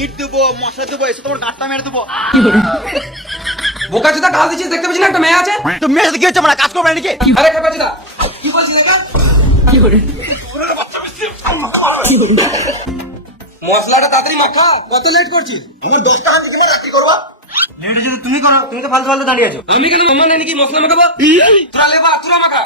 ইট দেবো, মশলা দেবো, এসে তোমার গাঁটটা মেরে দেবো। বোকাচোদা গাল দিচ্ছিস, দেখতে পাচ্ছিস না একটা মেয়ে আছে? তো মেয়ের সাথে কি হচ্ছে, আমরা কাজ করবো না নাকি? আরে খেপাচোদা কি বলছিস এটা? মশলাটা তাড়াতাড়ি মাখা, কত লেট করছিস? আমার 10 টাকা দিকে কি করবা? লেট যদি তুমি করো, তুমি তো ফালতু ফালতু দাঁড়িয়ে আছো। আমি কেন মামা নেই নাকি মশলা মাখাবো? তোরা লেবা, তোরা মাখা।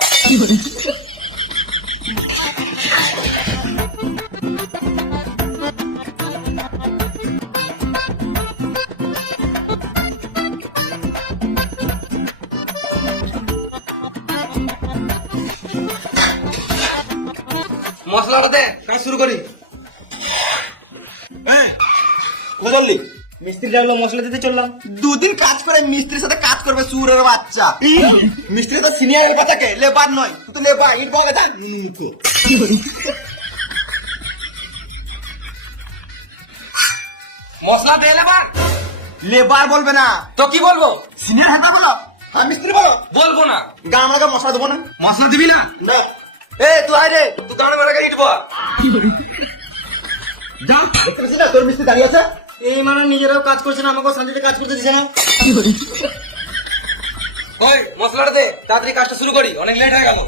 মশলাটা দে, কাজ শুরু করি। বুঝলি, মিস্ত্রি ডাকলো, মশলা দিতে চললাম। 2 দিন কাজ করে মিস্ত্রির সাথে কাজ করবে সুরের বাচ্চা। মিস্ত্রি তো সিনিয়রের কথা কে, লেবার নয়। তুই তো লেবার, ইট বগে যা। মশলা দে লেবার। লেবার বলবে না, তো কি বলবো? সিনিয়র হেল্পার বলো। হ্যাঁ মিস্ত্রি বলো। বলবো না। গান আমাকে মশলা দেবো না। মশলা দিবি না? না। এ তুই আয় রে। তুই গান মারা গেলে ইটবো। যা। দেখতে পাচ্ছিস না তোর মিস্ত্রি দাঁড়িয়ে আছে? এই মানে নিজেরাও কাজ করছে না, আমাকেও শান্তিতে কাজ করতে দিছে না। ওই মশলাটা দে, তাড়াতাড়ি কাজটা শুরু করি, অনেক লেট হয়ে গেল।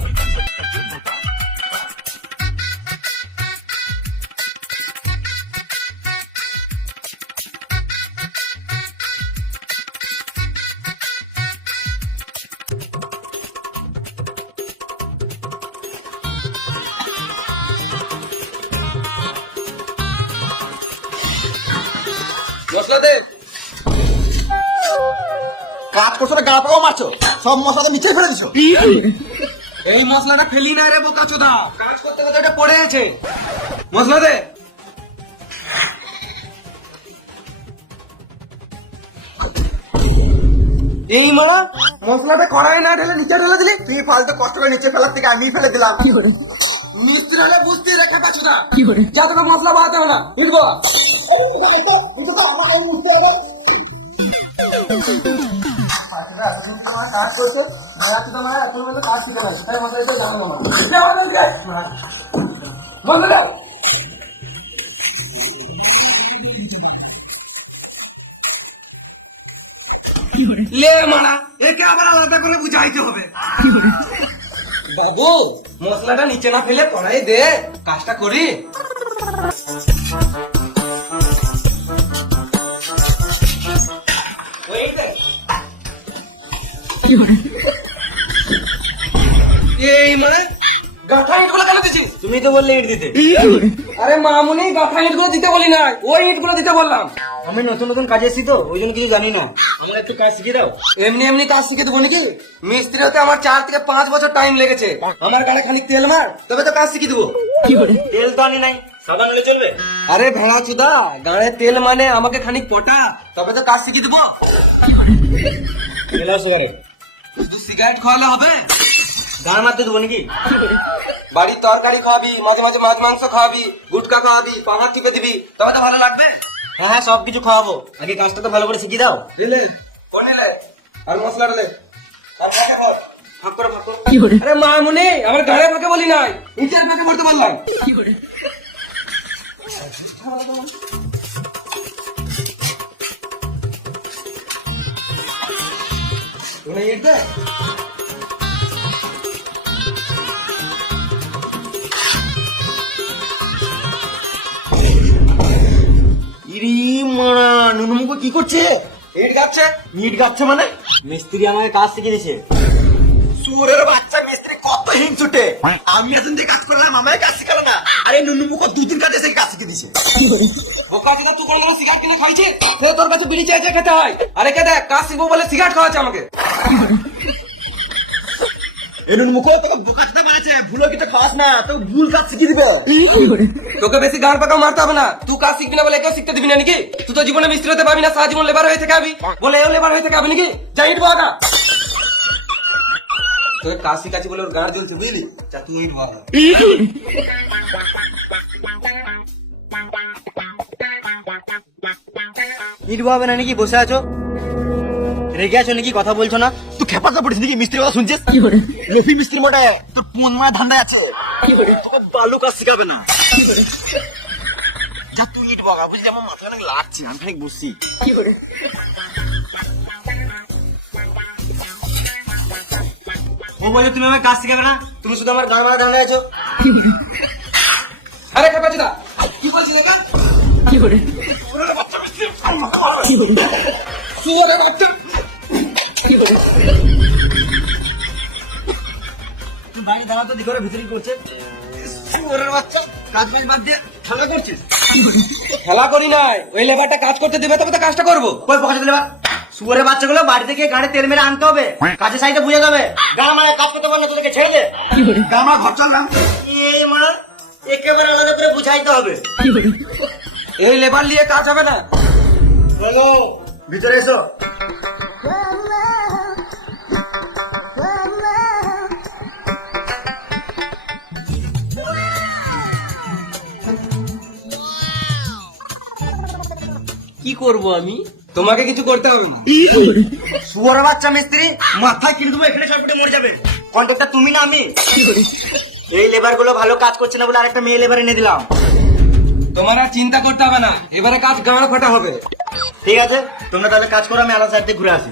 মশলা দে। কাজ করছো না, গাঁ পাকাও মারছো, সব মশলা তো নিচে ফেলে দিছো। এই মশলাটা ফেলি না রে বোকাচোদা, কাজ করতে করতে এটা পড়ে আছে। মশলা দে। এই মারা মশলাটা কড়াই না ঢেলে নিচে ঢেলে দিলি। তুই ফালতু কষ্ট করে নিচে ফেলার থেকে আমি ফেলে দিলাম। মিস্ত্রি হলে বুঝতে রেখে পাচ্ছ না, যা তোকে মশলা বাড়াতে হবে না, বুঝবো? কাজ করছো, কাজ শিখে না, সেটাই মাথায় জানো না। মশলা দাও। লে মারা, একে আবার আলাদা করে বুঝাইতে হবে। বাবু মশলাটা নিচে না ফেলে কড়াই দে, কাজটা করি। ওই দে। এই মানে গাঁথা ইটগুলো কেন দিছিস? তুমি তো বললে ইট দিতে। আরে মামুনি, গাঁথা ইটগুলো দিতে বলি না, ওই ইটগুলো দিতে বললাম। আমি নতুন নতুন কাজে এসেছি তো, ওই জন্য কিছু জানি না। আমার একটু কাজ শিখিয়ে দাও। এমনি এমনি কাজ শিখে দেবো নাকি? মিস্ত্রি হতে আমার 4 থেকে 5 বছর টাইম লেগেছে। আমার গাড়ি খানিক তেল মার, তবে তো কাজ শিখিয়ে দেবো। তেল তো আনি নাই, সাবান হলে চলবে? আরে ভেড়া চুদা, গাড়ে তেল মানে আমাকে খানিক পটা, তবে তো কাজ শিখিয়ে দেবো। শুধু সিগারেট খাওয়ালে হবে? গান মারতে দেবো নাকি? বাড়ির তরকারি খাওয়াবি, মাঝে মাঝে মাছ মাংস খাওয়াবি, গুটকা খাওয়াবি, পাহাড় টিপে দিবি, তবে তো ভালো লাগবে। হ্যাঁ হ্যাঁ, সবকিছু খাওয়াবো, আগে কাজটা তো ভালো করে শিখিয়ে দাও। আর মশলাটা লে। আরে মামুনি, আমার গাড়ির ফাঁকে বলি নাই, ইটের ফাঁকে পড়তে বললাম। ইট দে। ইরি মারা, নুনুমুখো কি করছে? ইট গাচ্ছে। ইট গাচ্ছে মানে? মিস্ত্রি আমাকে কাজ শিখিয়ে দিছে। সুরের বাচ্চা মিস্ত্রি কত হিংসুটে। আমি এতদিন থেকে কাজ করলাম, আমায় কাজ শিখালো না। আরে নুনুমুখো 2 দিন কাজে এসে কাজ শিখিয়ে দিছে। বোকা যদি তুই কোনো সিগারেট কিনে খাইছে, সে তোর কাছে বিড়ি চেয়েছে খেতে হয়। আরে কে দেখ, কাজ শিখবো বলে সিগারেট খাওয়াচ্ছে আমাকে। এই নুনুমুখো তোকে বোকা চোদা মারছে, ভুলো কি তো খাওয়াস না, তোকে ভুল কাজ শিখিয়ে দিবে। তোকে বেশি গান পাকা মারতে হবে না, তুই কাজ শিখবি না বলে একেও শিখতে দিবি না নাকি? তুই তো জীবনে মিস্ত্রি হতে পারবি না, সারা জীবন লেবার হয়ে থেকে আবি, বলে এও লেবার হয়ে থেকে আবি নাকি? যাই ইট বাগা। তোকে কাজ শিখাচ্ছি বলে ওর গাড় জ্বলছে, বুঝলি? যা তুই ইট বাগা। ইট বহাবে না নাকি? বসে আছো, রেগে আছো নাকি? কথা বলছো না? তুই খেপাতে পড়িস নাকি? মিস্ত্রির কথা শুনছিস? রফি মিস্ত্রি মোটে তোর 5 মাস ধান্দায় আছে, তোকে বালু কাজ শিখাবে না। যা তুই ইট ইট বগা বুঝলি, আমার মাথা অনেক লাগছে, আমি খানিক বসছি। ও বলছে তুমি আমার কাজ শিখাবে না, তুমি শুধু আমার গান মারা দাঁড়িয়ে আছো। আরে কাপাচিদা, কি বলছিস এটা? শুয়োরের বাচ্চা। তুমি বাড়ি দাঁড়া তো দিকে ভিতরে কি করছে? শুয়োরের বাচ্চা, কাজ বাজ বাদ দিয়ে খেলা করছিস? খেলা করি নাই, ওই লেবারটা কাজ করতে দেবে তবে তো কাজটা করবো। কই পকেটে দিলে শুয়ারের বাচ্চাগুলো বাড়ি থেকে গাড়ি তেল মেরে আনতে হবে, কাজের সাইডে বুঝে যাবে। গান মারা কাজ করতে পারলে তোদেরকে ছেড়ে দে। আমার ঘর চললাম। এই মা একেবারে আলাদা করে বুঝাইতে হবে। এই লেবার নিয়ে কাজ হবে না। বলো ভিতরে এসো। কি করব আমি? তোমাকে কিছু করতে হবে না। শুয়ারের বাচ্চা মিস্ত্রি, মাথায় কিন্তু এখানে সবটা মরে যাবে। কন্ট্রাক্টর তুমি না আমি। এই লেবার গুলো ভালো কাজ করছে না বলে আরেকটা মেয়ে লেবার এনে দিলাম। তোমার আর চিন্তা করতে হবে না, এবারে কাজ গাঁড় ফাটা হবে। ঠিক আছে, তোমরা তাহলে কাজ করো, আমি আলাদা সাইড থেকে ঘুরে আসি।